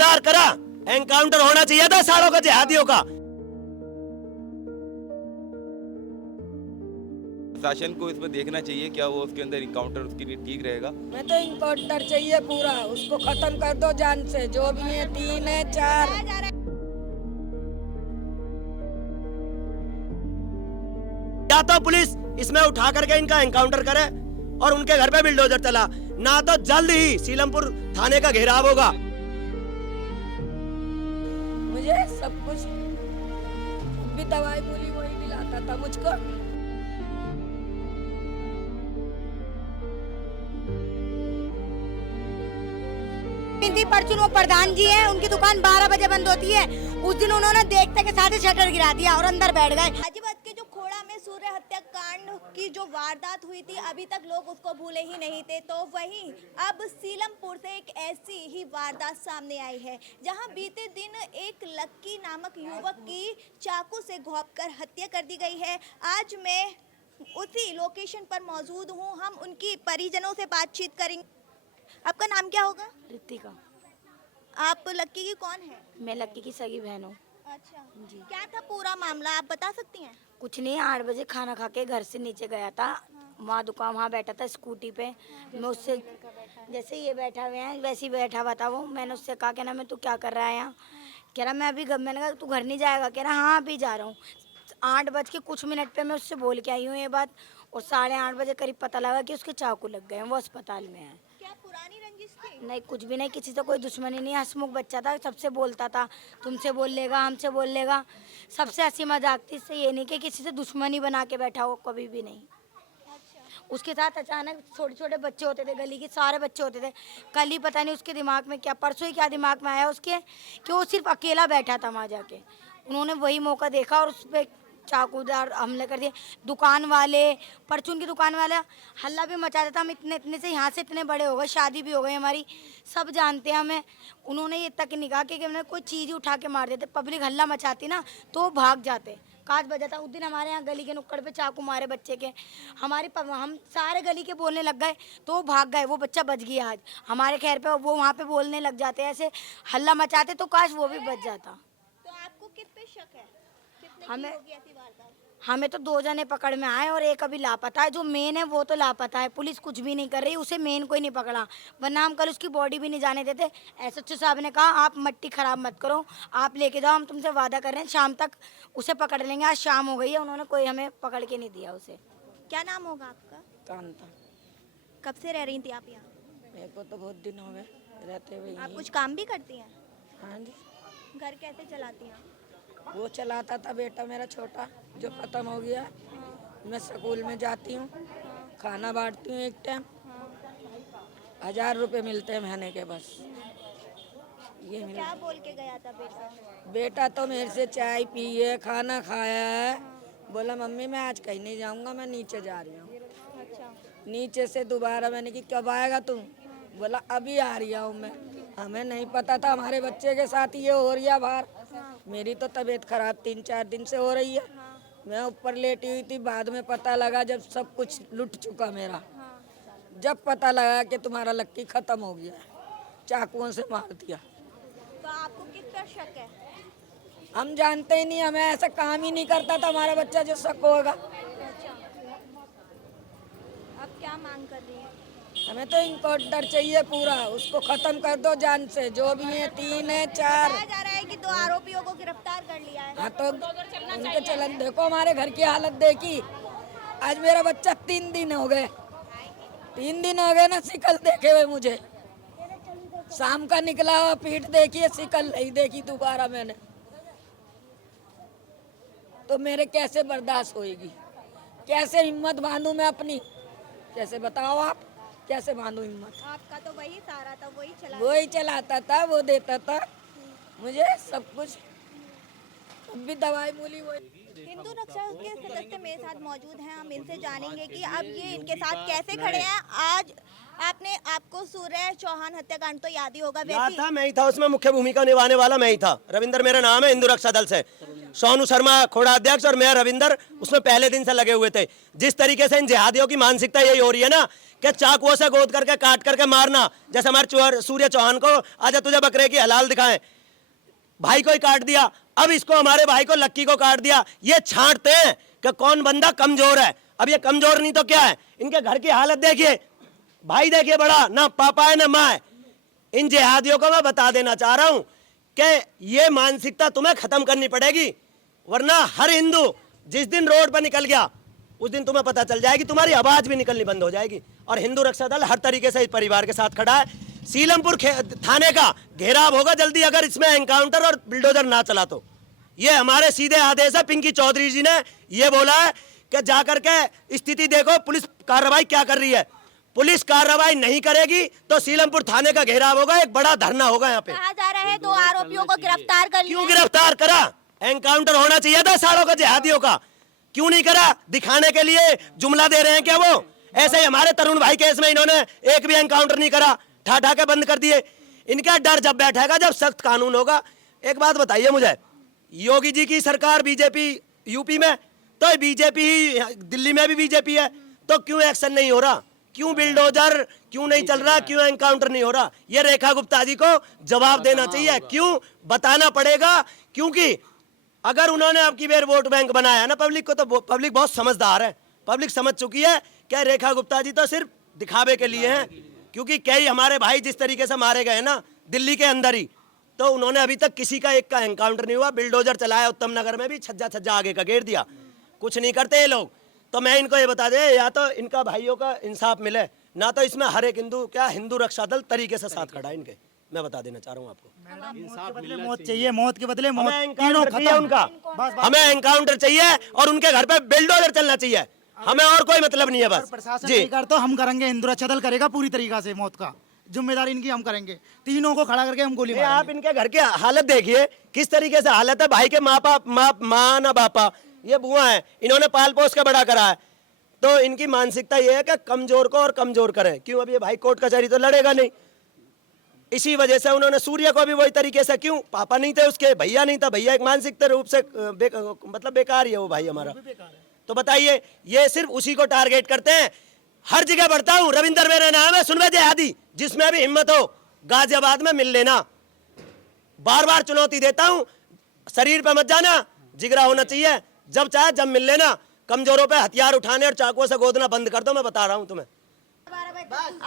गिरफ्तार करा, एनकाउंटर होना चाहिए था सालों का जिहादियों का। प्रशासन को इसमें देखना चाहिए, क्या वो उसके अंदर इनकाउंटर उसके लिए ठीक रहेगा। मैं तो इनकाउंटर चाहिए पूरा, उसको खत्म कर दो जान से, जो भी है 3 है 4। या तो पुलिस इसमें उठा करके इनका एनकाउंटर करे और उनके घर पे बिल्डोजर चला, ना तो जल्द ही सीलमपुर थाने का घेराव होगा। मुझे सब कुछ भी दवाई गोली वही दिलाता था मुझको। परचून वो प्रधान जी हैं, उनकी दुकान 12 बजे बंद होती है। उस दिन उन्होंने देखते के साथ ही शटर गिरा दिया और अंदर बैठ गए। गाजियाबाद के जो खोड़ा में सूर्य हत्याकांड की जो वारदात हुई थी, अभी तक लोग उसको भूले ही नहीं थे। तो वहीं अब सीलमपुर से एक ऐसी ही वारदात सामने आई है, जहां बीते दिन एक लक्की नामक युवक की चाकू से घोंपकर हत्या कर दी गई है। आज मैं उसी लोकेशन पर मौजूद हूं, हम उनकी परिजनों से बातचीत करेंगे। आपका नाम क्या होगा? रितिका। आप लक्की की कौन है? मैं लक्की की सगी बहन हूँ। अच्छा जी। क्या था पूरा मामला, आप बता सकती हैं? कुछ नहीं, 8 बजे खाना खा के घर से नीचे गया था। वहाँ दुकान वहाँ बैठा था स्कूटी पे। मैं उससे जैसे ये बैठा हुए हैं वैसे ही बैठा हुआ था वो। मैंने उससे कहा कि ना मैं तू क्या कर रहा है यहाँ? कह रहा मैं अभी मैंने कहा तू घर नहीं जाएगा? कह रहा हाँ अभी जा रहा हूँ। 8 बज के कुछ मिनट पे मैं उससे बोल के आई हूँ ये बात, और 8:30 बजे करीब पता लगा कि उसके चाकू लग गए हैं, वो अस्पताल में है। क्या पुरानी रंजिश थी? नहीं, कुछ भी नहीं, किसी से कोई दुश्मनी नहीं। हंसमुख बच्चा था, सबसे बोलता था, तुमसे बोल लेगा, हमसे बोल लेगा, सबसे हंसी मजाक थी। इससे ये नहीं कि किसी से दुश्मनी बना के बैठा हो, कभी भी नहीं। उसके साथ अचानक छोटे छोटे बच्चे होते थे, गली के सारे बच्चे होते थे। कल ही पता नहीं उसके दिमाग में क्या, परसों ही क्या दिमाग में आया उसके कि वो सिर्फ अकेला बैठा था वहाँ जाके। उन्होंने वही मौका देखा और उस पर चाकूदार हमले कर दिए। दुकान वाले, परचून की दुकान वाला हल्ला भी मचा देता। हम इतने से यहाँ से इतने बड़े हो गए, शादी भी हो गई हमारी, सब जानते हैं हमें। उन्होंने ये तक नहीं कहा कि हमने कोई चीज़ उठा के मार देते। पब्लिक हल्ला मचाती ना तो वो भाग जाते। कांच बजाता। उस दिन हमारे यहाँ गली के नुक्कड़ पे चाकू मारे बच्चे के, हम सारे गली के बोलने लग गए तो वो भाग गए। वो बच्चा बच गया आज हमारे खैर पे। वो वहाँ पे बोलने लग जाते, ऐसे हल्ला मचाते तो काश वो भी बच जाता। तो आपको किस पे शक है? हमें तो 2 जने पकड़ में आए और एक अभी लापता है। जो मेन है वो तो लापता है, पुलिस कुछ भी नहीं कर रही, उसे मेन कोई नहीं पकड़ा, वरना हम कल उसकी बॉडी भी नहीं जाने देते। एसएचओ साहब ने कहा आप मट्टी खराब मत करो, आप लेके जाओ, हम तुमसे वादा कर रहे हैं शाम तक उसे पकड़ लेंगे। आज शाम हो गई है, उन्होंने कोई हमें पकड़ के नहीं दिया उसे। क्या नाम होगा आपका? कांता। कब से रह रही थी आप यहाँ? मेरे को तो बहुत दिन हो गए रहते हुए। आप कुछ काम भी करती हैं? हाँ जी। घर कैसे चलाती हैं? वो चलाता था बेटा मेरा छोटा, जो खत्म हो गया। मैं स्कूल में जाती हूँ, खाना बांटती हूँ, एक टाइम 1000 रुपये मिलते हैं महीने के, बस ये मिलता। क्या बोल के गया था बेटा? बेटा तो मेरे से चाय पी है, खाना खाया है, बोला मम्मी मैं आज कहीं नहीं जाऊँगा, मैं नीचे जा रही हूँ। अच्छा। नीचे से दोबारा मैंने कि कब आएगा तुम? बोला अभी आ रही हूँ मैं। हमें नहीं पता था हमारे बच्चे के साथ ये हो रही है बाहर। मेरी तो तबीयत खराब 3-4 दिन से हो रही है। मैं ऊपर लेटी हुई थी, बाद में पता लगा जब सब कुछ लुट चुका मेरा, जब पता लगा कि तुम्हारा लक्की खत्म हो गया, चाकुओं से मार दिया। तो आपको किस पर शक है? हम जानते ही नहीं, हमें ऐसा काम ही नहीं करता था हमारा बच्चा जो शक होगा। अब क्या मांग कर रही हैं? हमें तो इनकाउंटर चाहिए पूरा, उसको खत्म कर दो जान से, जो भी है 3 है 4। बताया जा रहा है कि 2 आरोपियों को गिरफ्तार कर लिया है। हाँ तो उनके चलन देखो, हमारे घर की हालत देखी। आज मेरा बच्चा 3 दिन हो गए, 3 दिन हो गए ना शिकल देखे हुए मुझे। शाम का निकला हुआ पीठ देखिए, शिकल नहीं देखी दोबारा मैंने। तो मेरे कैसे बर्दाश्त होएगी? कैसे हिम्मत बांधूं मैं अपनी? कैसे बताओ आप, कैसे बांधूं हिम्मत? आपका तो वही सारा था, वही चलाता था, वो देता था मुझे सब कुछ, भी दवाई मूली वही। हिंदू रक्षा के सदस्य मेरे साथ मौजूद हैं, हम इनसे जानेंगे कि अब ये इनके साथ कैसे खड़े हैं। आज आपको सूर्य चौहान हत्याकांड तो याद ही होगा। याद था, मैं ही था उसमें मुख्य भूमिका निभाने वाला, मैं ही था। रविंदर मेरा नाम है, हिंदू रक्षा दल से। सोनू शर्मा खोड़ा अध्यक्ष और मैं रविंदर उसमें पहले दिन से लगे हुए थे। जिस तरीके से इन जिहादियों की मानसिकता यही हो रही है ना कि चाकुओं से गोद करके काट करके मारना, जैसे हमारे सूर्य चौहान को आजा तुझे बकरे की हलाल दिखाएं, भाई को ही काट दिया, अब इसको हमारे भाई को लक्की को काट दिया। ये छांटते हैं कि कौन बंदा कमजोर है। अब ये कमजोर नहीं तो क्या है, इनके घर की हालत देखिए, भाई देखिए बड़ा, ना पापा है ना माँ है। इन जिहादियों को मैं बता देना चाह रहा हूं कि ये मानसिकता तुम्हें खत्म करनी पड़ेगी, वरना हर हिंदू जिस दिन रोड पर निकल गया उस दिन तुम्हें पता चल जाएगी, तुम्हारी आवाज भी निकलनी बंद हो जाएगी। और हिंदू रक्षा दल हर तरीके से इस परिवार के साथ खड़ा है। सीलमपुर थाने का घेराव होगा जल्दी, अगर इसमें एनकाउंटर और बिल्डोजर ना चला तो। ये हमारे सीधे आदेश है, पिंकी चौधरी जी ने ये बोला है कि जाकर के स्थिति देखो, पुलिस कार्रवाई क्या कर रही है। पुलिस कार्रवाई नहीं करेगी तो सीलमपुर थाने का घेराव होगा, एक बड़ा धरना होगा यहाँ पे। कहा जा रहा है 2 आरोपियों को गिरफ्तार कर लिया। क्यों गिरफ्तार करा? एनकाउंटर होना चाहिए था सालों का जिहादियों का, क्यों नहीं करा? दिखाने के लिए जुमला दे रहे हैं क्या वो? ऐसे ही हमारे तरुण भाई केस में इन्होंने एक भी एनकाउंटर नहीं करा, ठा के बंद कर दिए। इनका डर जब बैठेगा, जब सख्त कानून होगा। एक बात बताइए मुझे, योगी जी की सरकार बीजेपी यूपी में, तो बीजेपी ही दिल्ली में भी बीजेपी है, तो क्यों एक्शन नहीं हो रहा? क्यों बिल्डोजर क्यों नहीं चल रहा? क्यों एनकाउंटर नहीं हो रहा? ये रेखा गुप्ता जी को जवाब देना चाहिए, क्यों बताना पड़ेगा। क्योंकि अगर उन्होंने अब की बार वोट बैंक बनाया ना पब्लिक को, तो पब्लिक बहुत समझदार है, पब्लिक समझ चुकी है कि रेखा गुप्ता जी तो सिर्फ दिखावे के लिए हैं। क्योंकि कई हमारे भाई जिस तरीके से मारे गए ना दिल्ली के अंदर ही, तो उन्होंने अभी तक किसी का एक का एनकाउंटर नहीं हुआ। बिल्डोजर चलाया उत्तम नगर में भी, छज्जा आगे का घेर दिया, कुछ नहीं करते ये लोग। तो मैं इनको ये बता दे, या तो इनका भाइयों का इंसाफ मिले, ना तो इसमें हर एक हिंदू रक्षा दल तरीके से साथ खड़ा है इनके। मैं बता देना चाह रहा हूँ आपको, मौत चाहिए, मौत के बदले मौत। हमें एनकाउंटर चाहिए उनका, हमें एनकाउंटर चाहिए और उनके घर पे बिल्डोजर चलना चाहिए, हमें और कोई मतलब नहीं है। बस प्रशासन जी नहीं कर तो हम करेंगे, हिंदू रक्षा दल करेगा पूरी तरीका से। मौत का जिम्मेदारी इनकी हम करेंगे, तीनों को खड़ा करके हम गोली मारेंगे। आप इनके घर की हालत देखिए किस तरीके से हालत है। भाई के माँ ना बापा, ये बुआ है, इन्होंने पाल पोस के बड़ा करा है। तो इनकी मानसिकता ये है कि कमजोर को और कमजोर करें। क्यों? अब ये भाई कोर्ट कचहरी तो लड़ेगा नहीं, इसी वजह से उन्होंने सूर्य को भी वही तरीके से, क्यों? पापा नहीं थे उसके, भैया नहीं था, भैया एक मानसिकता रूप से मतलब बेकार ही है वो भाई हमारा। तो बताइए, ये सिर्फ उसी को टारगेट करते हैं। हर जगह बढ़ता हूँ, रविंदर मेरा नाम है, सुनवे जिहादी, जिसमें भी हिम्मत हो गाजियाबाद में मिल लेना। बार बार चुनौती देता हूँ, शरीर पे मत जाना, जिगरा होना चाहिए, जब चाहे जब मिल लेना। कमजोरों पे हथियार उठाने और चाकुओं से गोदना बंद कर दो, मैं बता रहा हूँ तुम्हें।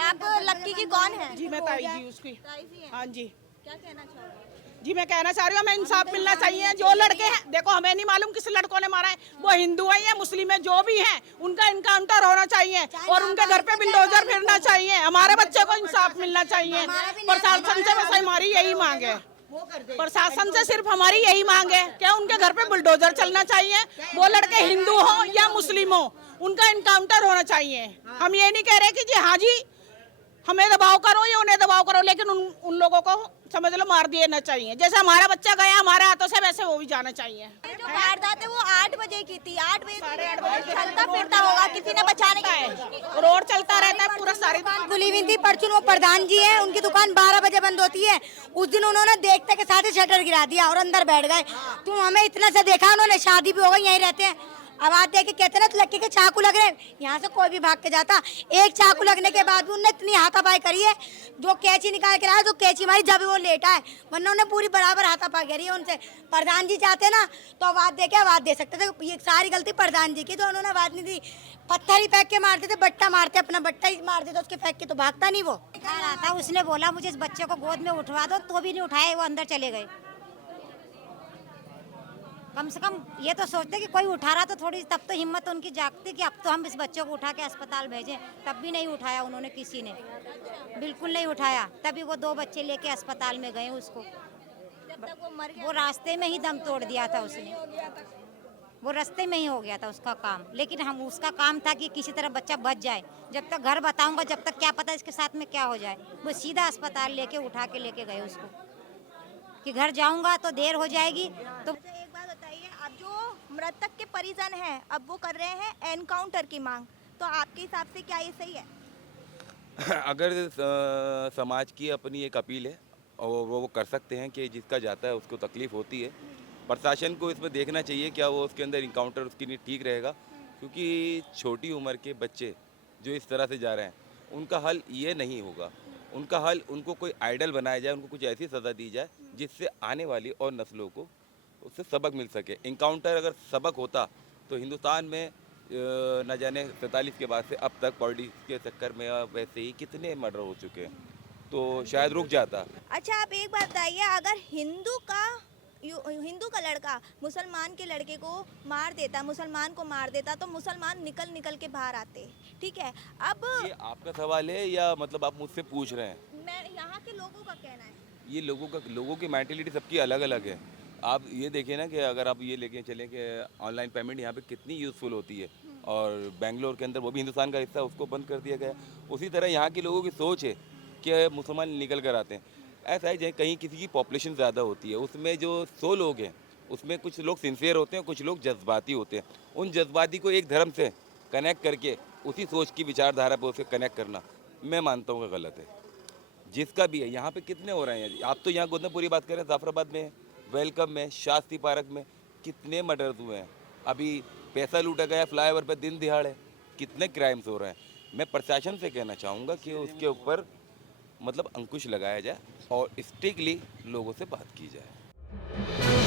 आप लक्की की कौन है? जी मैं ताई जी उसकी। ताई जी हैं। हाँ जी क्या कहना चाहोगे? जी मैं कहना चाह रही हूँ, हमें इंसाफ मिलना चाहिए। जो लड़के हैं, देखो हमें नहीं मालूम किस लड़कों ने मारा है, वो हिंदू है या मुस्लिम है, जो भी है उनका इनकाउंटर होना चाहिए और उनके घर पे बिल्डोजर फिरना चाहिए। हमारे बच्चे को इंसाफ मिलना चाहिए। प्रशासन से बस हमारी यही मांग है, प्रशासन से सिर्फ हमारी यही मांग है कि उनके घर पे बुलडोजर चलना चाहिए। वो लड़के हिंदू हो या मुस्लिम हो, उनका इनकाउंटर होना चाहिए। हम ये नहीं कह रहे कि जी हाँ जी हमें दबाव करो या उन्हें दबाव करो, लेकिन उन लोगों को समझ लो मार देना चाहिए। जैसे हमारा बच्चा गया हमारे हाथों से, वैसे वो भी जाना चाहिए। जो वारदात है वो 8 बजे की थी, 8 बजे चलता फिरता होगा, किसी ने बचाने की रोड चलता रहता है पूरा सारी दुकान खुली हुई थी। परचून वो प्रधान जी हैं, उनकी दुकान 12 बजे बंद होती है। उस दिन उन्होंने देखते के साथ ही शटर गिरा दिया और अंदर बैठ गए। तुम हमें इतना से देखा, उन्होंने शादी भी हो गई, यहीं रहते हैं। आवाज दे के कहते ना, तो लक्की के चाकू लग रहे, यहाँ से कोई भी भाग के जाता। एक चाकू लगने के बाद भी उन्होंने इतनी हाथापाई करी है, जो कैंची निकाल के रहा है, जो कैंची मारी जब वो लेटा है, वरना उन्हें पूरी बराबर हाथापाई करी है उनसे। प्रधान जी चाहते ना तो आवाज दे के आवाज दे सकते थे, ये सारी गलती प्रधान जी की, तो उन्होंने आवाज नहीं दी। पत्थर ही फेंक के मारते थे, बट्टा मारते, अपना बट्टा ही मार देते उसके फेंक के, तो भागता नहीं वो। रहा था, उसने बोला मुझे इस बच्चे को गोद में उठवा दो, तो भी नहीं उठाए, वो अंदर चले गए। कम से कम ये तो सोचते कि कोई उठा रहा तो थोड़ी, तब तो हिम्मत उनकी जागती कि अब तो हम इस बच्चे को उठा के अस्पताल भेजें। तब भी नहीं उठाया उन्होंने, किसी ने बिल्कुल नहीं उठाया। तभी वो 2 बच्चे लेके अस्पताल में गए, उसको जब तक वो मर गया। वो रास्ते में ही दम तोड़ दिया था उसने, वो रास्ते में ही हो गया था उसका काम। लेकिन हम उसका काम था कि किसी तरह बच्चा बच जाए। जब तक घर बताऊंगा, जब तक क्या पता इसके साथ में क्या हो जाए। वो सीधा अस्पताल लेके उठा के लेके गए उसको, कि घर जाऊंगा तो देर हो जाएगी। तो एक बात बताइए, अब जो मृतक के परिजन हैं, अब वो कर रहे हैं एनकाउंटर की मांग, तो आपके हिसाब से क्या ये सही है? अगर समाज की अपनी एक अपील है और वो कर सकते हैं कि जिसका जाता है उसको तकलीफ़ होती है। प्रशासन को इसमें देखना चाहिए क्या वो उसके अंदर इनकाउंटर उसके लिए ठीक रहेगा, क्योंकि छोटी उम्र के बच्चे जो इस तरह से जा रहे हैं उनका हल ये नहीं होगा। उनका हल, उनको कोई आइडल बनाया जाए, उनको कुछ ऐसी सज़ा दी जाए जिससे आने वाली और नस्लों को उससे सबक मिल सके। इनकाउंटर अगर सबक होता तो हिंदुस्तान में न जाने 47 के बाद से अब तक पॉलिटिक्स के चक्कर में वैसे ही कितने मर्डर हो चुके हैं, तो शायद रुक जाता। अच्छा, आप एक बात बताइए, अगर हिंदू का लड़का मुसलमान के लड़के को मार देता, मुसलमान को मार देता, तो मुसलमान निकल के बाहर आते, ठीक है। अब ये आपका सवाल है या मतलब आप मुझसे पूछ रहे हैं? मैं यहाँ के लोगों का कहना है, ये लोगों की मेंटेलिटी सबकी अलग अलग है। आप ये देखिए ना कि अगर आप ये लेके चलें कि ऑनलाइन पेमेंट यहाँ पे कितनी यूज़फुल होती है, और बेंगलोर के अंदर, वो भी हिंदुस्तान का हिस्सा, उसको बंद कर दिया गया। उसी तरह यहाँ के लोगों की सोच है कि मुसलमान निकल कर आते हैं। ऐसा है, जहाँ कहीं किसी की पॉपुलेशन ज़्यादा होती है, उसमें जो 100 लोग हैं, उसमें कुछ लोग सिंसियर होते हैं, कुछ लोग जज्बाती होते हैं। उन जज्बाती को एक धर्म से कनेक्ट करके उसी सोच की विचारधारा पर उसे कनेक्ट करना, मैं मानता हूँ कि गलत है। जिसका भी है, यहाँ पे कितने हो रहे हैं, आप तो यहाँ गोदमपुरी बात करें, जाफराबाद में, वेलकम में, शास्त्री पार्क में कितने मर्डर्स हुए हैं। अभी पैसा लूटा गया फ्लाईओवर पर दिन दिहाड़े, कितने क्राइम्स हो रहे हैं। मैं प्रशासन से कहना चाहूँगा कि उसके ऊपर मतलब अंकुश लगाया जाए और स्ट्रिक्टली लोगों से बात की जाए।